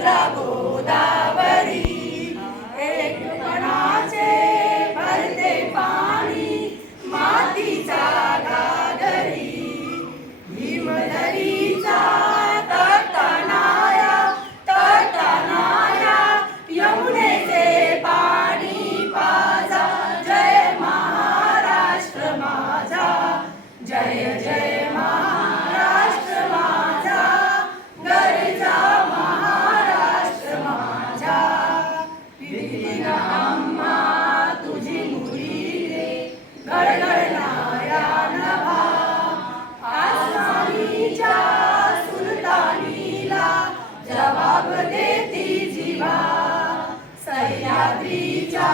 भद्रा गोदावरी एकपणाचे भरते पाणी मातीचा घागरी भीमधरीचा तटनाया यमुनेचे पाणी पाजा जय महाराष्ट्र माझा जय जय महाराष्ट्र माझा गरजा महाराष्ट्र माझा पिढीला आम्हा तुझी मुली रे गडगडणाऱ्या नभा आसमानीच्या सुलतानीला जबाब देती जिवा सह्याद्रीच्या